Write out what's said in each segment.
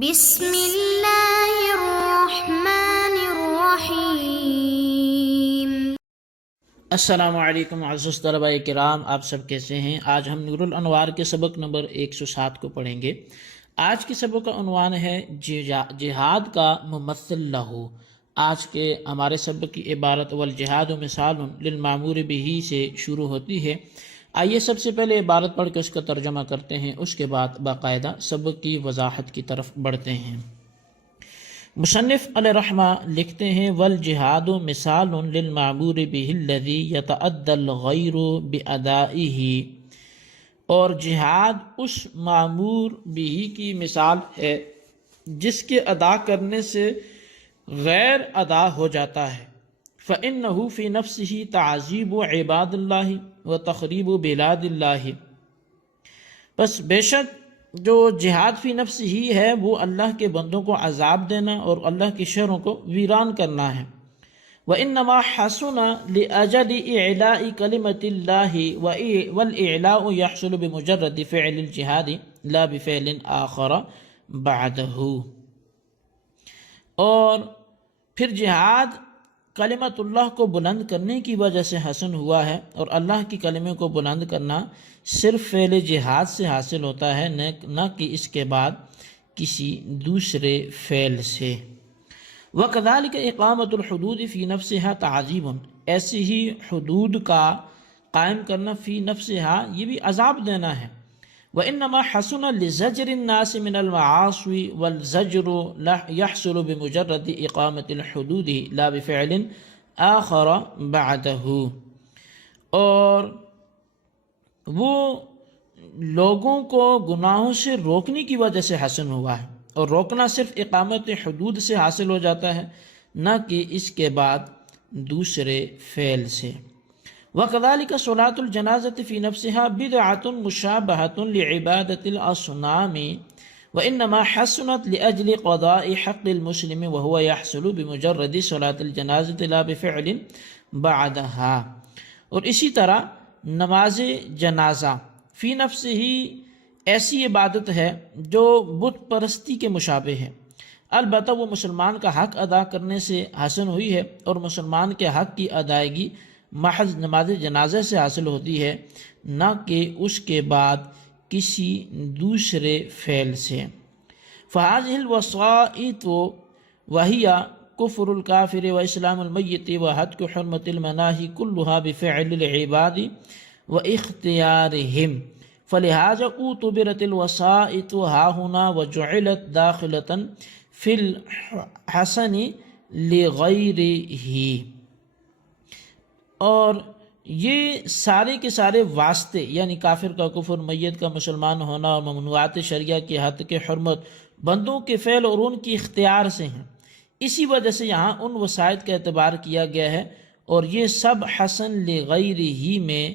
بسم اللہ الرحمن الرحیم۔ السلام علیکم عزیز طلباء کرام، آپ سب کیسے ہیں؟ آج ہم نور الانوار کے سبق نمبر 107 کو پڑھیں گے۔ آج کے سبق کا عنوان ہے جہاد کا ممثل لہو۔ آج کے ہمارے سبق کی عبارت والجہاد مثال للمامور بہ سے شروع ہوتی ہے۔ آئیے سب سے پہلے عبارت پڑھ کے اس کا ترجمہ کرتے ہیں، اس کے بعد باقاعدہ سبق کی وضاحت کی طرف بڑھتے ہیں۔ مصنف علیہ رحمہ لکھتے ہیں والجہاد مثال للمعمور بہ الذی یتعدی الغیر بادائہ، اور جہاد اس معمور بہ کی مثال ہے جس کے ادا کرنے سے غیر ادا ہو جاتا ہے۔ فإنہ فی نفسہ تعذیب عباد اللہ وتخریب بلاد اللہ، بس بے شک جو جہاد فی نفس ہی ہے وہ اللہ کے بندوں کو عذاب دینا اور اللہ کی شہروں کو ویران کرنا ہے۔ وَإِنَّمَا حَسُنَ لِأَجَلِ إِعْلَاءِ كَلِمَةِ اللَّهِ وَالْإِعْلَاءُ يَحْصُلُ بِمُجَرَّدِ فِعْلِ الْجِهَادِ لَا بِفِعْلٍ آخَرَ بَعْدَهُ، اور پھر جہاد کلمت اللہ کو بلند کرنے کی وجہ سے حسن ہوا ہے، اور اللہ کی کلمے کو بلند کرنا صرف فعل جہاد سے حاصل ہوتا ہے، نہ کہ اس کے بعد کسی دوسرے فعل سے۔ وَكَذَلِكَ إِقَامَةُ الْحُدُودِ فِي نَفْسِهَا تَعْذِيبٌ، ایسی ہی حدود کا قائم کرنا فی نفسها یہ بھی عذاب دینا ہے۔ وَإِنَّمَا حَسُنَ لِزَجْرِ النَّاسِ مِنَ الْمَعَاصِي وَالزَّجْرُ يَحْصُلُ بِمُجَرَّدِ إِقَامَةِ الْحُدُودِ لَا بِفِعْلٍ آخَرَ بَعْدَهُ، اور وہ لوگوں کو گناہوں سے روکنے کی وجہ سے حسن ہوا ہے، اور روکنا صرف اقامت حدود سے حاصل ہو جاتا ہے، نہ کہ اس کے بعد دوسرے فعل سے۔ وَكَذَلِكَ صَلَاةُ الْجَنَازَةِ فِي نَفْسِهَا بِدْعَةٌ مُشَابَهَةٌ لِعِبَادَةِ الْأَصْنَامِ وَإِنَّمَا حَسُنَتْ لِأَجْلِ قَضَاءِ حَقِّ الْمُسْلِمِ وَهُوَ يَحْصُلُ بِمُجَرَّدِ صَلَاةِ الْجَنَازَةِ لَا بِفِعْلٍ بَعْدَهَا، اور اسی طرح نماز جنازہ فی نفس ہی ایسی عبادت ہے جو بت پرستی کے مشابہ ہے، البتہ وہ مسلمان کا حق ادا کرنے سے حاصل ہوئی ہے، اور مسلمان کے حق کی ادائیگی محض نماز جنازہ سے حاصل ہوتی ہے، نہ کہ اس کے بعد کسی دوسرے فعل سے۔ فَهَذِهِ الْوَسَائِطُ وَهِيَ كُفْرُ الْكَافِرِ وَإِسْلَامُ الْمَيِّتِ وَهَتْكُ حُرْمَةِ الْمَنَاهِ كُلُّهَا بِفِعْلِ الْعِبَادِ وَإِخْتِيَارِهِمْ، فَلِهَذَا اُعْتُبِرَتِ الْوَسَائِطُ هَاهُنَا وَجُعِلَتْ دَاخِلَةً فِي الْحَسَنِ لِغَيْرِهِ، اور یہ سارے کے سارے واسطے، یعنی کافر کا کفر، میت کا مسلمان ہونا، اور ممنوعات شرعیہ کی حد کے حرمت بندوں کے فعل اور ان کی اختیار سے ہیں، اسی وجہ سے یہاں ان وسائط کا اعتبار کیا گیا ہے، اور یہ سب حسن لغیرہ میں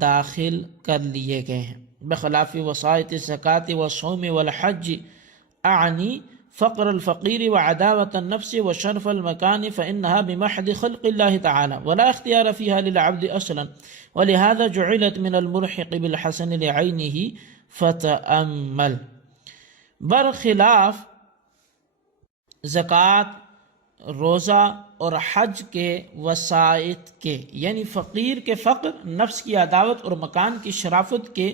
داخل کر لیے گئے ہیں، بخلاف وسائط الزکاة والصوم والحج، اعنی فقر الفقیر وعداوة النفس وشرف المكان، فإنها بمحض خلق الله تعالى ولا اختیار فيها للعبد اصلا، ولهذا جعلت من الملحق بالحسن لعینه فتأمل۔ برخلاف زکوٰۃ، روزہ اور حج کے وسائط کے، یعنی فقیر کے فقر، نفس کی عداوت اور مکان کی شرافت کے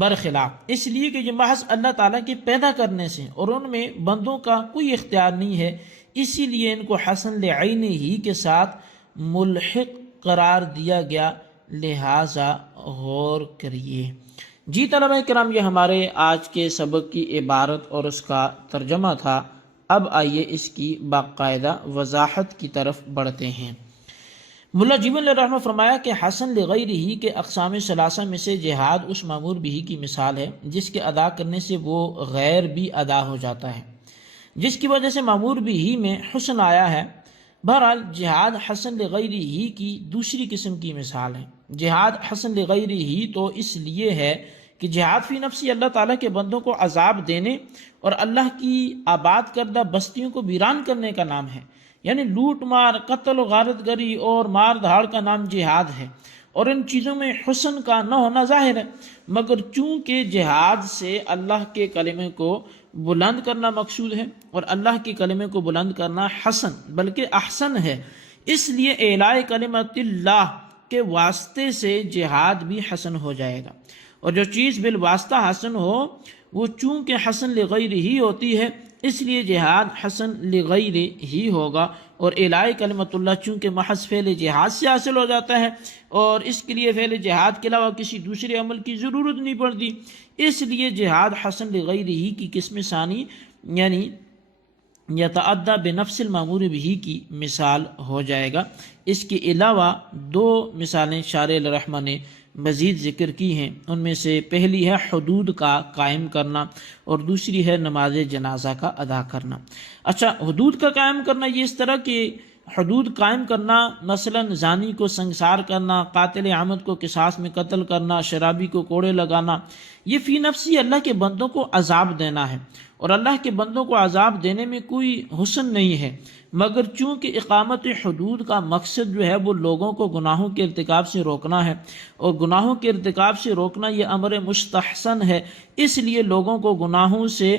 برخلاف، اس لیے کہ یہ محض اللہ تعالیٰ کے پیدا کرنے سے، اور ان میں بندوں کا کوئی اختیار نہیں ہے، اسی لیے ان کو حسن لعینہ ہی کے ساتھ ملحق قرار دیا گیا، لہٰذا غور کریے۔ جی طلبہ کرام، یہ ہمارے آج کے سبق کی عبارت اور اس کا ترجمہ تھا۔ اب آئیے اس کی باقاعدہ وضاحت کی طرف بڑھتے ہیں۔ ملا جیون علیہ رحمہ فرمایا کہ حسن لغیرہ کے اقسام ثلاثہ میں سے جہاد اس معمور بہ کی مثال ہے جس کے ادا کرنے سے وہ غیر بھی ادا ہو جاتا ہے، جس کی وجہ سے معمور بہ میں حسن آیا ہے۔ بہرحال جہاد حسن لغیرہ کی دوسری قسم کی مثال ہے۔ جہاد حسن لغیرہ تو اس لیے ہے کہ جہاد فی نفسی اللہ تعالیٰ کے بندوں کو عذاب دینے اور اللہ کی آباد کردہ بستیوں کو ویران کرنے کا نام ہے، یعنی لوٹ مار، قتل و غارت گری اور مار دھاڑ کا نام جہاد ہے، اور ان چیزوں میں حسن کا نہ ہونا ظاہر ہے، مگر چونکہ جہاد سے اللہ کے کلمے کو بلند کرنا مقصود ہے، اور اللہ کے کلمے کو بلند کرنا حسن بلکہ احسن ہے، اس لیے اعلاء کلمت اللہ کے واسطے سے جہاد بھی حسن ہو جائے گا، اور جو چیز بالواسطہ حسن ہو وہ چونکہ حسن لغیر ہی ہوتی ہے، اس لیے جہاد حسن لغیر ہی ہوگا، اور اعلاء کلمت اللہ چونکہ محض فعل جہاد سے حاصل ہو جاتا ہے، اور اس کے لیے فعل جہاد کے علاوہ کسی دوسرے عمل کی ضرورت نہیں پڑتی، اس لیے جہاد حسن لغیر ہی کی قسم ثانی یعنی یتعدی بنفس المامور بھی کی مثال ہو جائے گا۔ اس کے علاوہ دو مثالیں شارح الرحمہ نے مزید ذکر کی ہیں، ان میں سے پہلی ہے حدود کا قائم کرنا اور دوسری ہے نماز جنازہ کا ادا کرنا۔ اچھا، حدود کا قائم کرنا یہ اس طرح کہ حدود قائم کرنا، مثلا زانی کو سنگسار کرنا، قاتل عمد کو قصاص میں قتل کرنا، شرابی کو کوڑے لگانا، یہ فی نفسی اللہ کے بندوں کو عذاب دینا ہے، اور اللہ کے بندوں کو عذاب دینے میں کوئی حسن نہیں ہے، مگر چونکہ اقامت حدود کا مقصد جو ہے وہ لوگوں کو گناہوں کے ارتکاب سے روکنا ہے، اور گناہوں کے ارتکاب سے روکنا یہ امر مستحسن ہے، اس لیے لوگوں کو گناہوں سے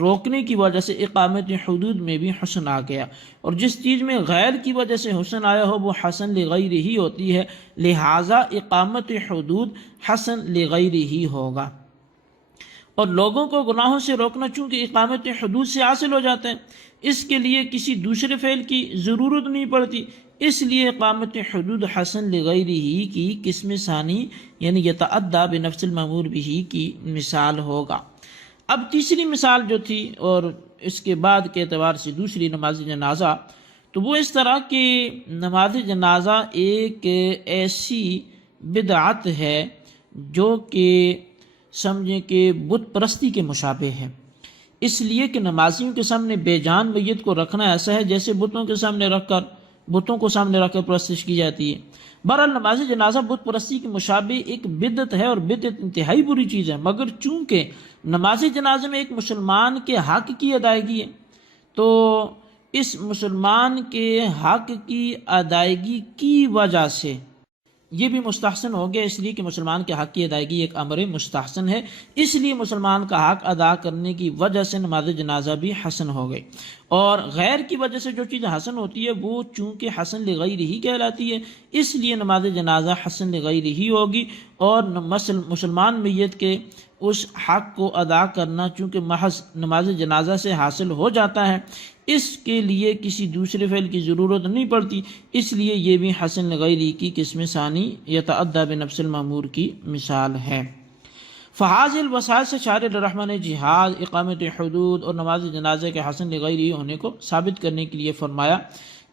روکنے کی وجہ سے اقامت حدود میں بھی حسن آ گیا، اور جس چیز میں غیر کی وجہ سے حسن آیا ہو وہ حسن لغیر ہی ہوتی ہے، لہٰذا اقامت حدود حسن لغیر ہی ہوگا۔ اور لوگوں کو گناہوں سے روکنا چونکہ اقامت حدود سے حاصل ہو جاتا ہے، اس کے لیے کسی دوسرے فعل کی ضرورت نہیں پڑتی، اس لیے اقامت حدود حسن لغیر ہی کی قسم ثانی یعنی یتعدی بنفس المامور بھی کی مثال ہوگا۔ اب تیسری مثال جو تھی اور اس کے بعد کے اعتبار سے دوسری نماز جنازہ، تو وہ اس طرح کہ نماز جنازہ ایک ایسی بدعت ہے جو کہ سمجھیں کہ بت پرستی کے مشابہ ہے، اس لیے کہ نمازیوں کے سامنے بے جان میت کو رکھنا ایسا ہے جیسے بتوں کو سامنے رکھ کر پرستش کی جاتی ہے۔ بہرحال نماز جنازہ بت پرستی کے مشابہ ایک بدعت ہے، اور بدعت انتہائی بری چیز ہے، مگر چونکہ نماز جنازے میں ایک مسلمان کے حق کی ادائیگی ہے، تو اس مسلمان کے حق کی ادائیگی کی وجہ سے یہ بھی مستحسن ہو گیا، اس لیے کہ مسلمان کے حق کی ادائیگی ایک امر مستحسن ہے، اس لیے مسلمان کا حق ادا کرنے کی وجہ سے نماز جنازہ بھی حسن ہو گئی، اور غیر کی وجہ سے جو چیز حسن ہوتی ہے وہ چونکہ حسن لغیر ہی کہلاتی ہے، اس لیے نماز جنازہ حسن لغیر ہی ہوگی، اور مسلمان میت کے اس حق کو ادا کرنا چونکہ محض نماز جنازہ سے حاصل ہو جاتا ہے، اس کے لیے کسی دوسرے فعل کی ضرورت نہیں پڑتی، اس لیے یہ بھی حسن لغیری کی قسم ثانی یتعدی بنفس المامور کی مثال ہے۔ فحاظ الوسائل سے شارح الرحمہ نے جہاد، اقامت حدود اور نماز جنازے کے حسن لغیری ہونے کو ثابت کرنے کے لیے فرمایا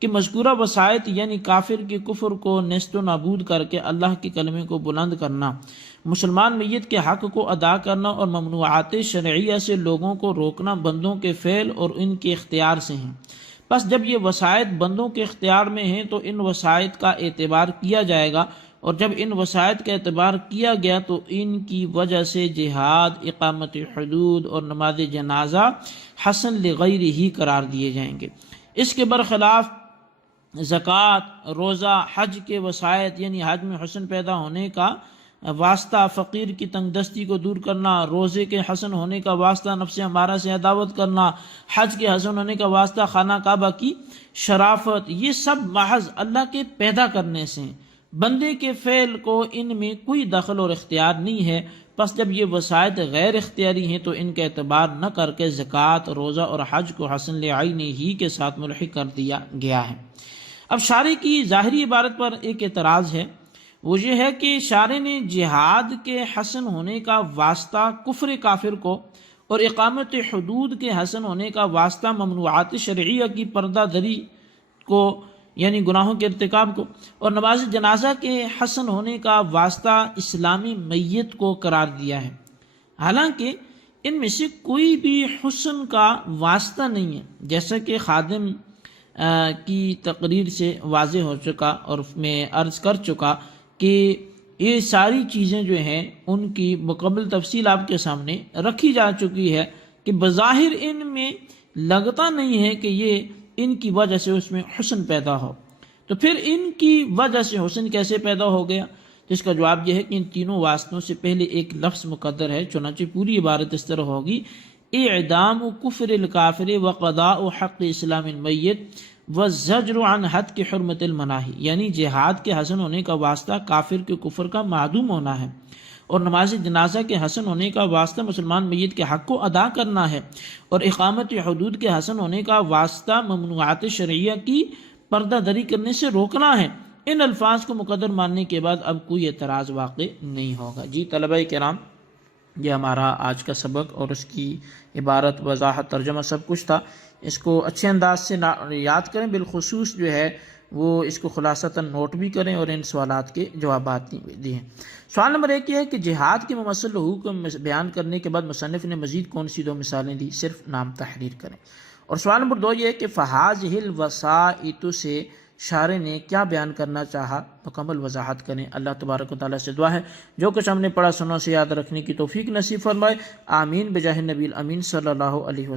کہ مذکورہ وسائط یعنی کافر کے کفر کو نیست و نابود کر کے اللہ کے کلمے کو بلند کرنا، مسلمان میت کے حق کو ادا کرنا اور ممنوعات شرعیہ سے لوگوں کو روکنا بندوں کے فعل اور ان کے اختیار سے ہیں۔ پس جب یہ وسائط بندوں کے اختیار میں ہیں تو ان وسائط کا اعتبار کیا جائے گا، اور جب ان وسائط کا اعتبار کیا گیا تو ان کی وجہ سے جہاد، اقامت حدود اور نماز جنازہ حسن لغیر ہی قرار دیے جائیں گے۔ اس کے برخلاف زکوٰۃ، روزہ، حج کے وسائط یعنی حج میں حسن پیدا ہونے کا واسطہ فقیر کی تنگ دستی کو دور کرنا، روزے کے حسن ہونے کا واسطہ نفس امارہ سے عداوت کرنا، حج کے حسن ہونے کا واسطہ خانہ کعبہ کی شرافت، یہ سب محض اللہ کے پیدا کرنے سے ہیں، بندے کے فعل کو ان میں کوئی دخل اور اختیار نہیں ہے۔ پس جب یہ وسائط غیر اختیاری ہیں تو ان کا اعتبار نہ کر کے زکوٰۃ، روزہ اور حج کو حسن لعینی ہی کے ساتھ ملحق کر دیا گیا ہے۔ اب شارح کی ظاہری عبارت پر ایک اعتراض ہے، وہ یہ ہے کہ شارح نے جہاد کے حسن ہونے کا واسطہ کفر کافر کو اور اقامت حدود کے حسن ہونے کا واسطہ ممنوعات شرعیہ کی پردہ دری کو یعنی گناہوں کے ارتکاب کو، اور نماز جنازہ کے حسن ہونے کا واسطہ اسلامی میت کو قرار دیا ہے، حالانکہ ان میں سے کوئی بھی حسن کا واسطہ نہیں ہے، جیسا کہ خادم کی تقریر سے واضح ہو چکا اور میں عرض کر چکا کہ یہ ساری چیزیں جو ہیں ان کی مکمل تفصیل آپ کے سامنے رکھی جا چکی ہے کہ بظاہر ان میں لگتا نہیں ہے کہ یہ ان کی وجہ سے اس میں حسن پیدا ہو، تو پھر ان کی وجہ سے حسن کیسے پیدا ہو گیا؟ تو اس کا جواب یہ ہے کہ ان تینوں واسطوں سے پہلے ایک لفظ مقدر ہے، چنانچہ پوری عبارت اس طرح ہوگی: اعدام کفر الکافر وقضاء حق اسلام المیت والزجر عن حتک حرمت المناہی، یعنی جہاد کے حسن ہونے کا واسطہ کافر کے کفر کا معدوم ہونا ہے، اور نماز جنازہ کے حسن ہونے کا واسطہ مسلمان میت کے حق کو ادا کرنا ہے، اور اقامت حدود کے حسن ہونے کا واسطہ ممنوعات شرعیہ کی پردہ دری کرنے سے روکنا ہے۔ ان الفاظ کو مقدر ماننے کے بعد اب کوئی اعتراض واقع نہیں ہوگا۔ جی طلبہ کرام، یہ ہمارا آج کا سبق اور اس کی عبارت، وضاحت، ترجمہ سب کچھ تھا۔ اس کو اچھے انداز سے یاد کریں، بالخصوص جو ہے وہ اس کو خلاصتاً نوٹ بھی کریں اور ان سوالات کے جوابات دیے ہیں۔ سوال نمبر 1 یہ ہے کہ جہاد کے ممثل حقوق کو بیان کرنے کے بعد مصنف نے مزید کون سی 2 مثالیں دی؟ صرف نام تحریر کریں۔ اور سوال نمبر 2 یہ ہے کہ فہٰذِهِ الوسائط سے شارح نے کیا بیان کرنا چاہا؟ مکمل وضاحت کریں۔ اللہ تبارک و تعالیٰ سے دعا ہے جو کچھ ہم نے پڑھا سنوں سے یاد رکھنے کی توفیق نصیب فرمائے، آمین بجاہ نبی الامین صلی اللہ علیہ وسلم۔